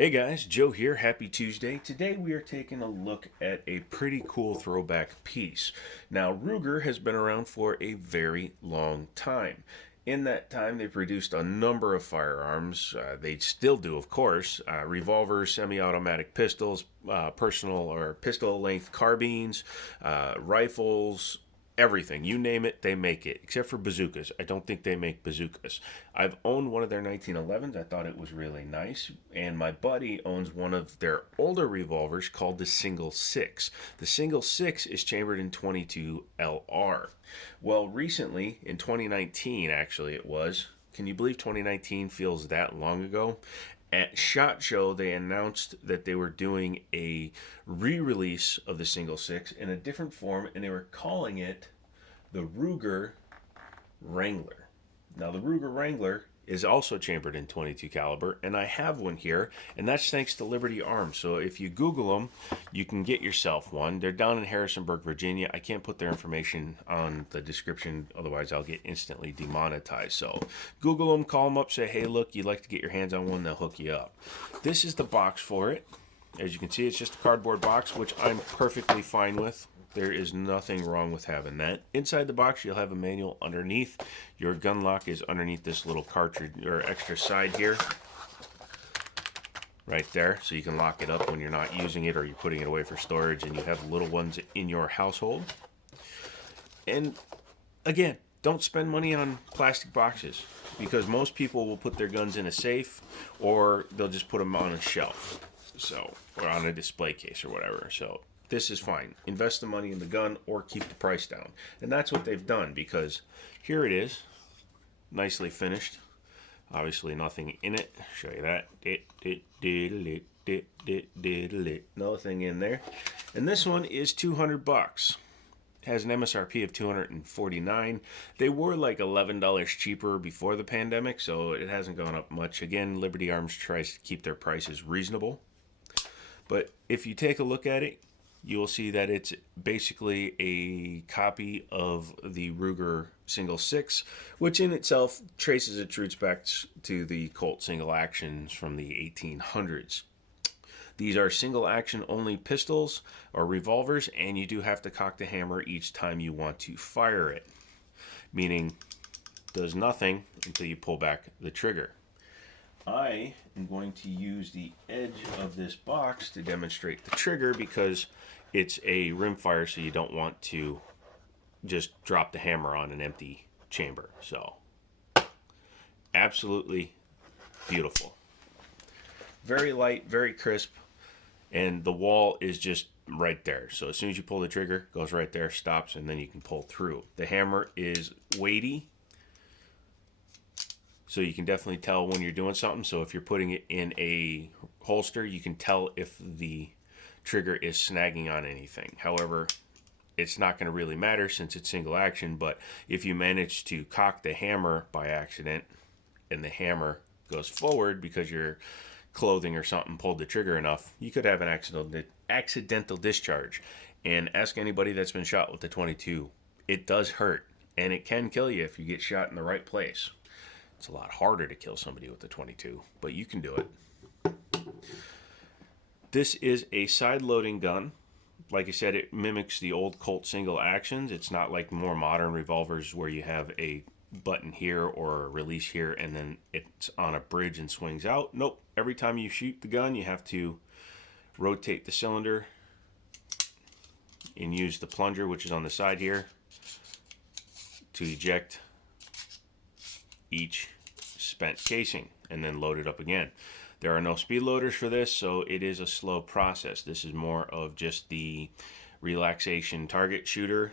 Hey guys, Joe here. Happy Tuesday. Today we are taking a look at a pretty cool throwback piece. Now, Ruger has been around for a very long time. In that time, they've produced a number of firearms. They still do, of course, revolvers, semi automatic pistols, personal or pistol length carbines, rifles, everything. You name it, they make it, except for bazookas. I don't think they make bazookas. I've owned one of their 1911s. I thought it was really nice. And my buddy owns one of their older revolvers called the Single Six. The Single Six is chambered in 22 LR. Well, recently, in 2019, actually, it was. Can you believe 2019 feels that long ago? At SHOT Show, they announced that they were doing a re-release of the Single Six in a different form, and they were calling it the Ruger Wrangler. Now, the Ruger Wrangler is also chambered in 22 caliber, and I have one here, and that's thanks to Liberty Arms. So if you Google them, you can get yourself one. They're down in Harrisonburg, Virginia. I can't put their information on the description, otherwise I'll get instantly demonetized. So Google them, call them up, say, hey, look, you'd like to get your hands on one, they'll hook you up. This is the box for it. As you can see, it's just a cardboard box, which I'm perfectly fine with. There is nothing wrong with having that. Inside the box, you'll have a manual underneath. Your gun lock is underneath this little cartridge or extra side here. Right there, so you can lock it up when you're not using it or you're putting it away for storage and you have little ones in your household. And again, don't spend money on plastic boxes because most people will put their guns in a safe or they'll just put them on a shelf, so, or on a display case or whatever. So this is fine. Invest the money in the gun or keep the price down. And that's what they've done, because here it is, nicely finished. Obviously nothing in it. Show you that. Another thing in there. And this one is $200. Has an MSRP of $249. They were like $11 cheaper before the pandemic, so it hasn't gone up much. Again, Liberty Arms tries to keep their prices reasonable. But if you take a look at it, you will see that it's basically a copy of the Ruger Single Six, which in itself traces its roots back to the Colt single actions from the 1800s. These are single action only pistols or revolvers, and you do have to cock the hammer each time you want to fire it, meaning does nothing until you pull back the trigger. I am going to use the edge of this box to demonstrate the trigger because it's a rimfire, so you don't want to just drop the hammer on an empty chamber. So, absolutely beautiful. Very light, very crisp, and the wall is just right there. So as soon as you pull the trigger, it goes right there, stops, and then you can pull through. The hammer is weighty, so you can definitely tell when you're doing something. So if you're putting it in a holster, you can tell if the trigger is snagging on anything. However, it's not going to really matter since it's single action, but if you manage to cock the hammer by accident and the hammer goes forward because your clothing or something pulled the trigger enough, you could have an accidental discharge. And ask anybody that's been shot with the 22. It does hurt, and it can kill you if you get shot in the right place. It's a lot harder to kill somebody with the 22, but you can do it. This is a side-loading gun. Like I said, it mimics the old Colt single actions. It's not like more modern revolvers where you have a button here or a release here and then it's on a bridge and swings out. Nope. Every time you shoot the gun, you have to rotate the cylinder and use the plunger, which is on the side here, to eject each spent casing and then load it up again. There are no speed loaders for this, so it is a slow process. This is more of just the relaxation target shooter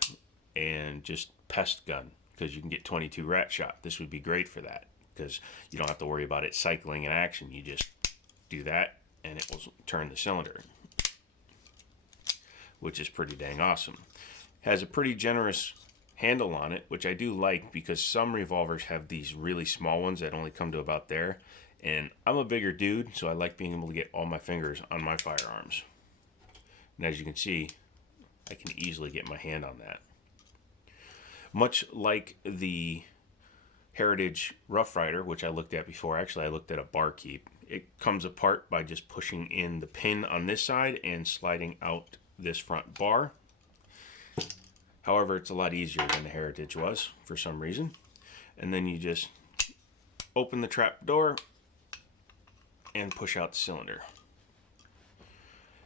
and just pest gun, because you can get 22 rat shot. This would be great for that because you don't have to worry about it cycling in action. You just do that and it will turn the cylinder, which is pretty dang awesome. Has a pretty generous handle on it, which I do like because some revolvers have these really small ones that only come to about there. And I'm a bigger dude, so I like being able to get all my fingers on my firearms. And as you can see, I can easily get my hand on that. Much like the Heritage Rough Rider, which I looked at before. Actually, I looked at a Barkeep, It comes apart by just pushing in the pin on this side and sliding out this front bar. However, it's a lot easier than the Heritage was for some reason. And then you just open the trap door and push out the cylinder.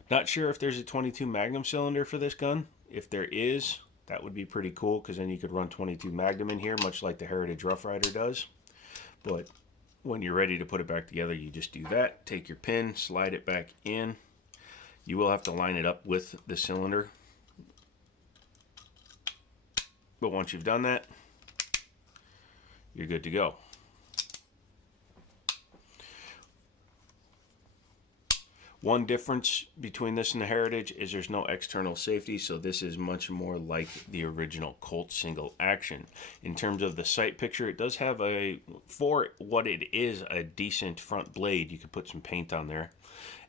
Not sure if there's a 22 Magnum cylinder for this gun. If there is, that would be pretty cool, because then you could run 22 Magnum in here, much like the Heritage Rough Rider does. But when you're ready to put it back together, you just do that. Take your pin, slide it back in. You will have to line it up with the cylinder. But once you've done that, you're good to go. One difference between this and the Heritage is there's no external safety, so this is much more like the original Colt single action. In terms of the sight picture, it does have for what it is, a decent front blade. You could put some paint on there.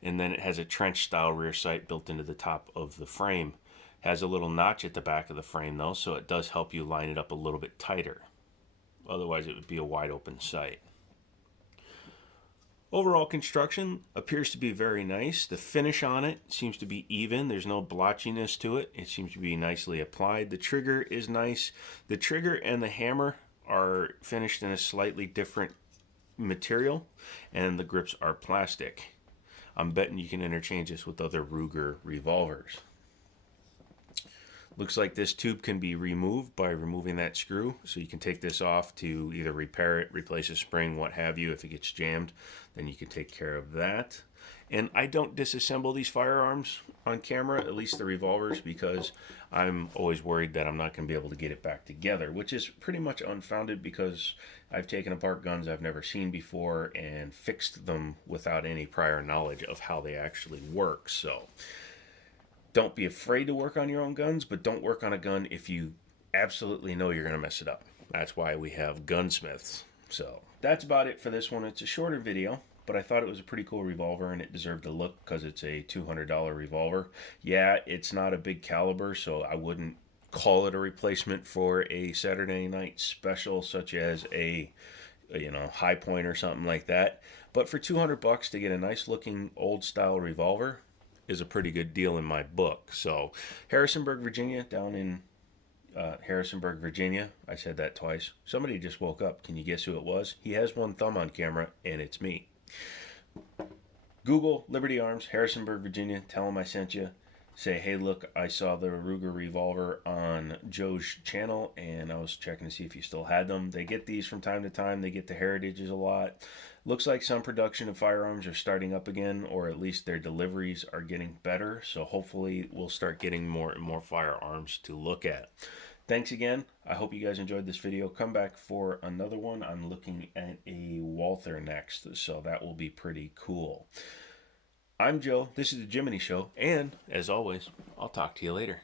And then it has a trench style rear sight built into the top of the frame. Has a little notch at the back of the frame though, so it does help you line it up a little bit tighter. Otherwise it would be a wide open sight. Overall construction appears to be very nice. The finish on it seems to be even. There's no blotchiness to it. It seems to be nicely applied. The trigger is nice. The trigger and the hammer are finished in a slightly different material, and the grips are plastic. I'm betting you can interchange this with other Ruger revolvers. Looks like this tube can be removed by removing that screw, so you can take this off to either repair it, replace a spring, what have you. If it gets jammed, then you can take care of that. And I don't disassemble these firearms on camera, at least the revolvers, because I'm always worried that I'm not going to be able to get it back together, which is pretty much unfounded, because I've taken apart guns I've never seen before and fixed them without any prior knowledge of how they actually work. So don't be afraid to work on your own guns, but don't work on a gun if you absolutely know you're going to mess it up. That's why we have gunsmiths. So that's about it for this one. It's a shorter video, but I thought it was a pretty cool revolver, and it deserved a look because it's a $200 revolver. Yeah, it's not a big caliber, so I wouldn't call it a replacement for a Saturday night special such as a High Point or something like that. But for $200 to get a nice looking old style revolver is a pretty good deal in my book. So Harrisonburg, Virginia, down in Harrisonburg, Virginia. I said that twice. Somebody just woke up. Can you guess who it was? He has one thumb on camera, and it's me. Google Liberty Arms, Harrisonburg, Virginia. Tell them I sent you. Say, hey, look, I saw the Ruger revolver on Joe's channel, and I was checking to see if you still had them. They get these from time to time. They get the Heritages a lot. Looks like some production of firearms are starting up again, or at least their deliveries are getting better. So hopefully we'll start getting more and more firearms to look at. Thanks again. I hope you guys enjoyed this video. Come back for another one. I'm looking at a Walther next, so that will be pretty cool. I'm Joe. This is the Jiminy Show, and as always, I'll talk to you later.